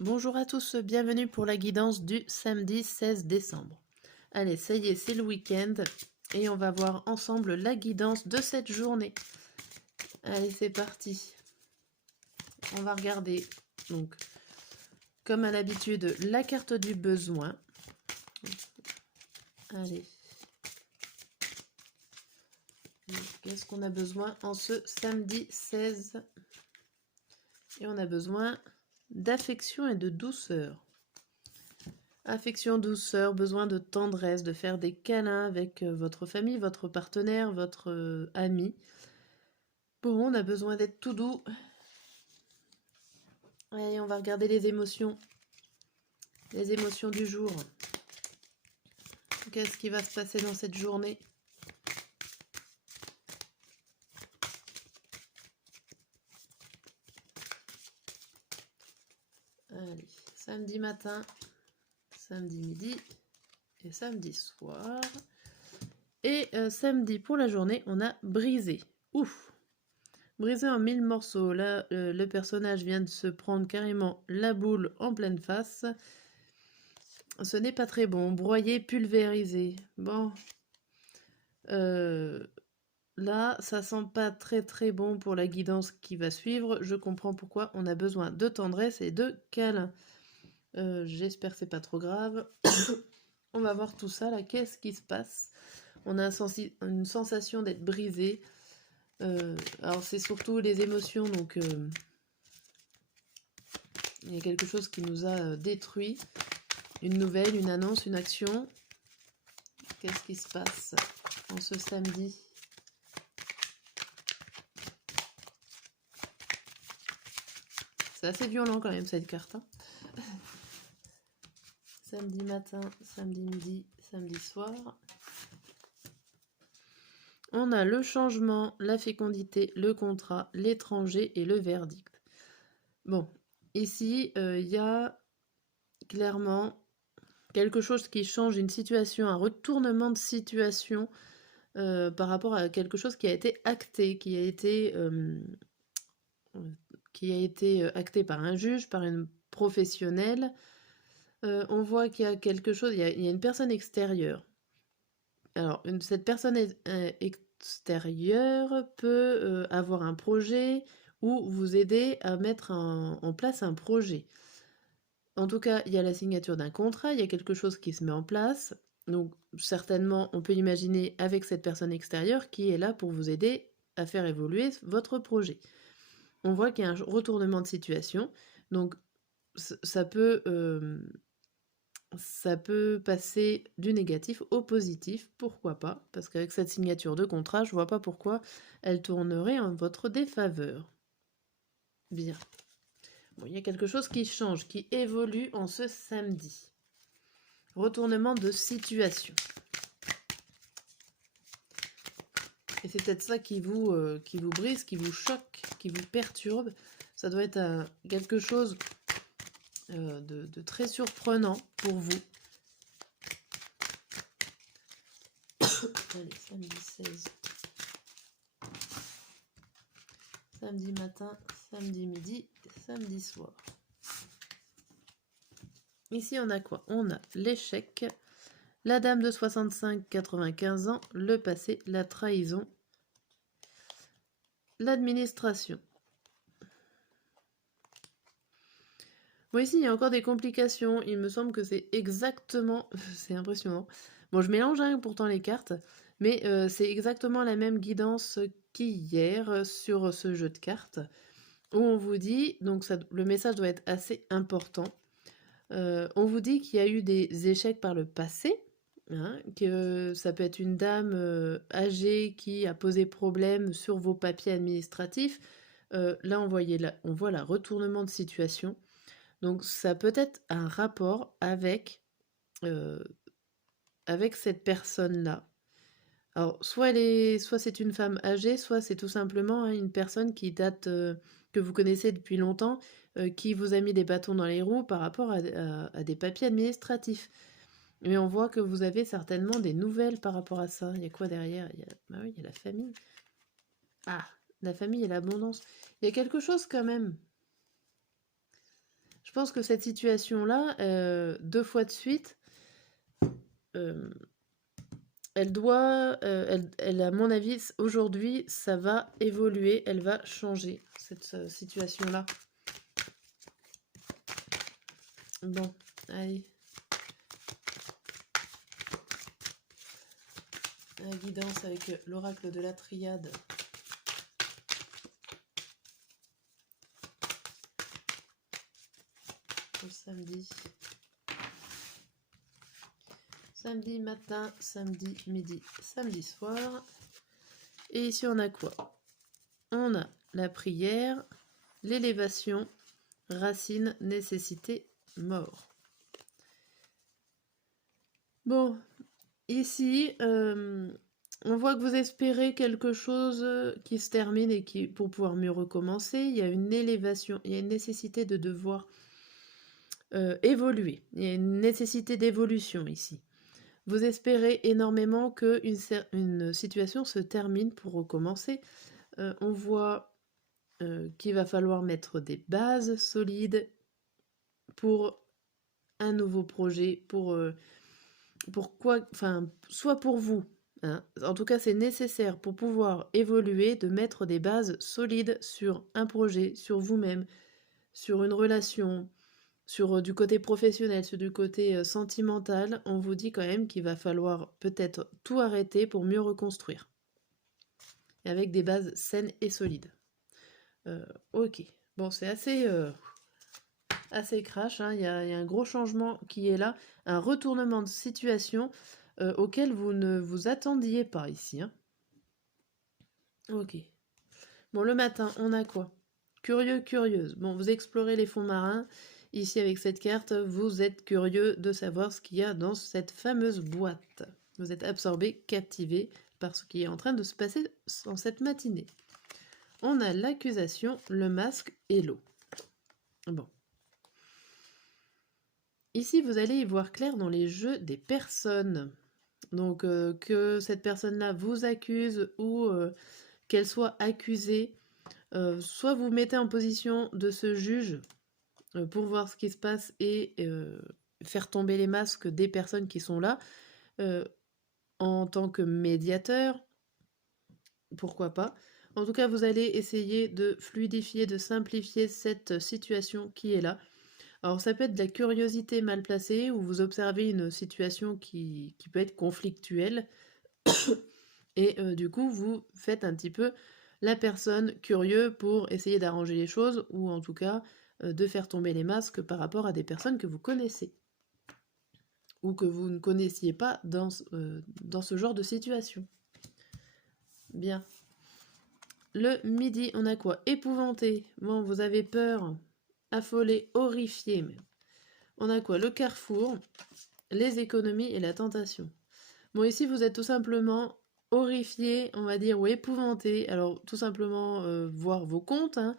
Bonjour à tous, bienvenue pour la guidance du samedi 16 décembre. Allez, ça y est, c'est le week-end et on va voir ensemble la guidance de cette journée. Allez, c'est parti. On va regarder, donc, comme à l'habitude, la carte du besoin. Allez. Qu'est-ce qu'on a besoin en ce samedi 16? Et on a besoin d'affection et de douceur. Affection, douceur, besoin de tendresse, de faire des câlins avec votre famille, votre partenaire, votre ami. Bon, on a besoin d'être tout doux. Allez, on va regarder les émotions. Les émotions du jour. Qu'est-ce qui va se passer dans cette journée? Allez, samedi matin, samedi midi et samedi soir. Et samedi pour la journée, on a brisé. Ouf! Brisé en 1000 morceaux. Là, le personnage vient de se prendre carrément la boule en pleine face. Ce n'est pas très bon. Broyé, pulvérisé. Bon. Là, ça sent pas très bon pour la guidance qui va suivre. Je comprends pourquoi on a besoin de tendresse et de câlin. J'espère que c'est pas trop grave. On va voir tout ça là. Qu'est-ce qui se passe? On a une sensation d'être brisé. Alors c'est surtout les émotions, donc il y a quelque chose qui nous a détruit. Une nouvelle, une annonce, une action. Qu'est-ce qui se passe en ce samedi? C'est assez violent quand même cette carte. Hein. Samedi matin, samedi midi, samedi soir. On a le changement, la fécondité, le contrat, l'étranger et le verdict. Bon, ici, il y a clairement quelque chose qui change une situation, un retournement de situation par rapport à quelque chose qui a été acté, qui a été acté par un juge, par une professionnelle. On voit qu'il y a quelque chose, il y a une personne extérieure. Alors, cette personne extérieure peut avoir un projet ou vous aider à mettre en place un projet. En tout cas, il y a la signature d'un contrat, il y a quelque chose qui se met en place. Donc, certainement, on peut imaginer avec cette personne extérieure qui est là pour vous aider à faire évoluer votre projet. On voit qu'il y a un retournement de situation. Donc, ça peut passer du négatif au positif, pourquoi pas? Parce qu'avec cette signature de contrat, je vois pas pourquoi elle tournerait en votre défaveur. Bien. Bon, il y a quelque chose qui change, qui évolue en ce samedi. Retournement de situation. Et c'est peut-être ça qui vous brise, qui vous choque, qui vous perturbe. Ça doit être quelque chose de très surprenant pour vous. Allez, samedi 16. Samedi matin, samedi midi, samedi soir. Ici, on a quoi? On a l'échec, la dame de 65-95 ans, le passé, la trahison, l'administration. Bon, ici, il y a encore des complications. Il me semble que c'est exactement... c'est impressionnant. Bon, je mélange pourtant les cartes, mais c'est exactement la même guidance qu'hier sur ce jeu de cartes, où on vous dit, donc le message doit être assez important, on vous dit qu'il y a eu des échecs par le passé, hein, que ça peut être une dame âgée qui a posé problème sur vos papiers administratifs. Là, on voit la retournement de situation. Donc ça peut être un rapport avec cette personne-là. Alors soit c'est une femme âgée, soit c'est tout simplement une personne qui date, que vous connaissez depuis longtemps, qui vous a mis des bâtons dans les roues par rapport à des papiers administratifs. Mais on voit que vous avez certainement des nouvelles par rapport à ça. Il y a quoi derrière? Bah oui, il y a la famille. Ah, la famille et l'abondance. Il y a quelque chose quand même. pense que cette situation-là, 2 fois de suite, euh, elle doit, à mon avis, aujourd'hui, ça va évoluer, elle va changer, cette situation-là. Bon, allez. La guidance avec l'oracle de la triade. Pour samedi. Samedi matin, samedi midi, samedi soir. Et ici, on a quoi? On a la prière, l'élévation, racine, nécessité, mort. Bon, ici, on voit que vous espérez quelque chose qui se termine et qui, pour pouvoir mieux recommencer, il y a une élévation, il y a une nécessité de devoir évoluer. Il y a une nécessité d'évolution ici. Vous espérez énormément qu'une situation se termine pour recommencer. On voit qu'il va falloir mettre des bases solides pour un nouveau projet, pour quoi, enfin, soit pour vous, hein. En tout cas, c'est nécessaire pour pouvoir évoluer de mettre des bases solides sur un projet, sur vous-même, sur une relation, sur du côté professionnel, sur du côté sentimental. On vous dit quand même qu'il va falloir peut-être tout arrêter pour mieux reconstruire. Et avec des bases saines et solides. Ok. Bon, c'est assez crash, hein. Il y a un gros changement qui est là, un retournement de situation auquel vous ne vous attendiez pas ici, hein. Ok. Bon, le matin, on a quoi? Curieux, curieuse. Bon, vous explorez les fonds marins. Ici, avec cette carte, vous êtes curieux de savoir ce qu'il y a dans cette fameuse boîte. Vous êtes absorbé, captivé par ce qui est en train de se passer en cette matinée. On a l'accusation, le masque et l'eau. Bon. Ici, vous allez y voir clair dans les jeux des personnes. Donc, que cette personne-là vous accuse ou qu'elle soit accusée, soit vous mettez en position de ce juge pour voir ce qui se passe et faire tomber les masques des personnes qui sont là en tant que médiateur, pourquoi pas. En tout cas, vous allez essayer de fluidifier, de simplifier cette situation qui est là. Alors ça peut être de la curiosité mal placée, où vous observez une situation qui peut être conflictuelle, et du coup vous faites un petit peu la personne curieuse pour essayer d'arranger les choses, ou en tout cas de faire tomber les masques par rapport à des personnes que vous connaissez, ou que vous ne connaissiez pas dans ce genre de situation. Bien. Le midi, on a quoi? Épouvanté. Bon, vous avez peur, affolé, horrifié même. On a quoi? Le carrefour, les économies et la tentation. Bon, ici, vous êtes tout simplement horrifié, on va dire, ou épouvanté. Alors, tout simplement, voir vos comptes, hein,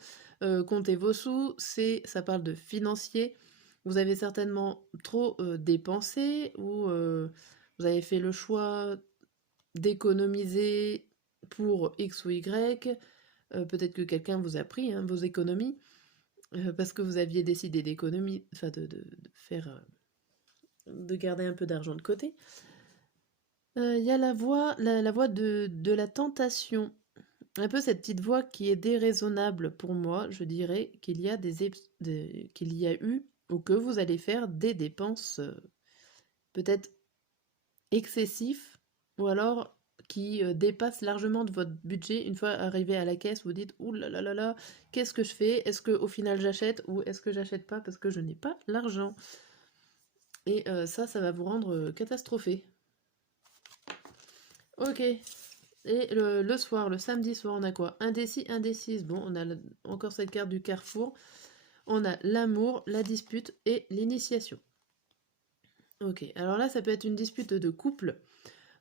compter vos sous, ça parle de financier. Vous avez certainement trop dépensé, ou vous avez fait le choix d'économiser pour X ou Y. Peut-être que quelqu'un vous a pris vos économies. Parce que vous aviez décidé d'économie, enfin de faire, de garder un peu d'argent de côté. Il y a la voix de la tentation. Un peu cette petite voix qui est déraisonnable pour moi, je dirais qu'il y a qu'il y a eu ou que vous allez faire des dépenses peut-être excessives, ou alors qui dépassent largement de votre budget. Une fois arrivé à la caisse, vous dites ouh là là là là, qu'est-ce que je fais? Est-ce qu'au final j'achète ou est-ce que j'achète pas parce que je n'ai pas l'argent? Et ça va vous rendre catastrophé. Ok. Et le soir, le samedi soir, on a quoi? Indécis, indécise. Bon, on a encore cette carte du carrefour. On a l'amour, la dispute et l'initiation. Ok, alors là, ça peut être une dispute de couple.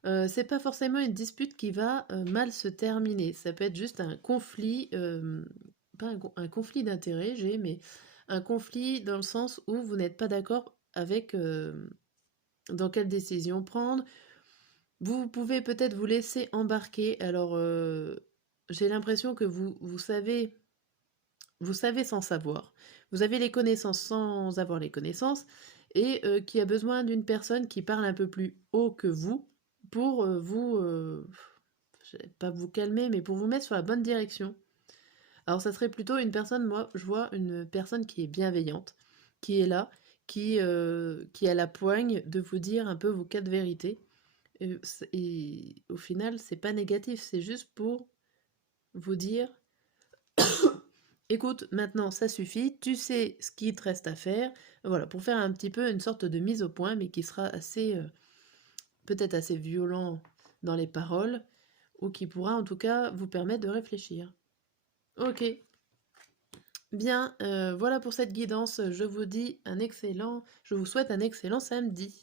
C'est pas forcément une dispute qui va mal se terminer. Ça peut être juste un conflit, pas un conflit d'intérêt, mais un conflit dans le sens où vous n'êtes pas d'accord avec dans quelle décision prendre. Vous pouvez peut-être vous laisser embarquer. Alors, j'ai l'impression que vous savez vous savez sans savoir. Vous avez les connaissances sans avoir les connaissances et qui a besoin d'une personne qui parle un peu plus haut que vous pour, je vais pas vous calmer, mais pour vous mettre sur la bonne direction. Alors ça serait plutôt une personne, moi je vois une personne qui est bienveillante, qui est là, qui a la poigne de vous dire un peu vos quatre vérités. Et au final, c'est pas négatif, c'est juste pour vous dire écoute, maintenant ça suffit, tu sais ce qu'il te reste à faire. Voilà, pour faire un petit peu une sorte de mise au point, mais qui sera assez, peut-être assez violent dans les paroles, ou qui pourra en tout cas vous permettre de réfléchir. Ok, bien, voilà pour cette guidance. Je vous souhaite un excellent samedi.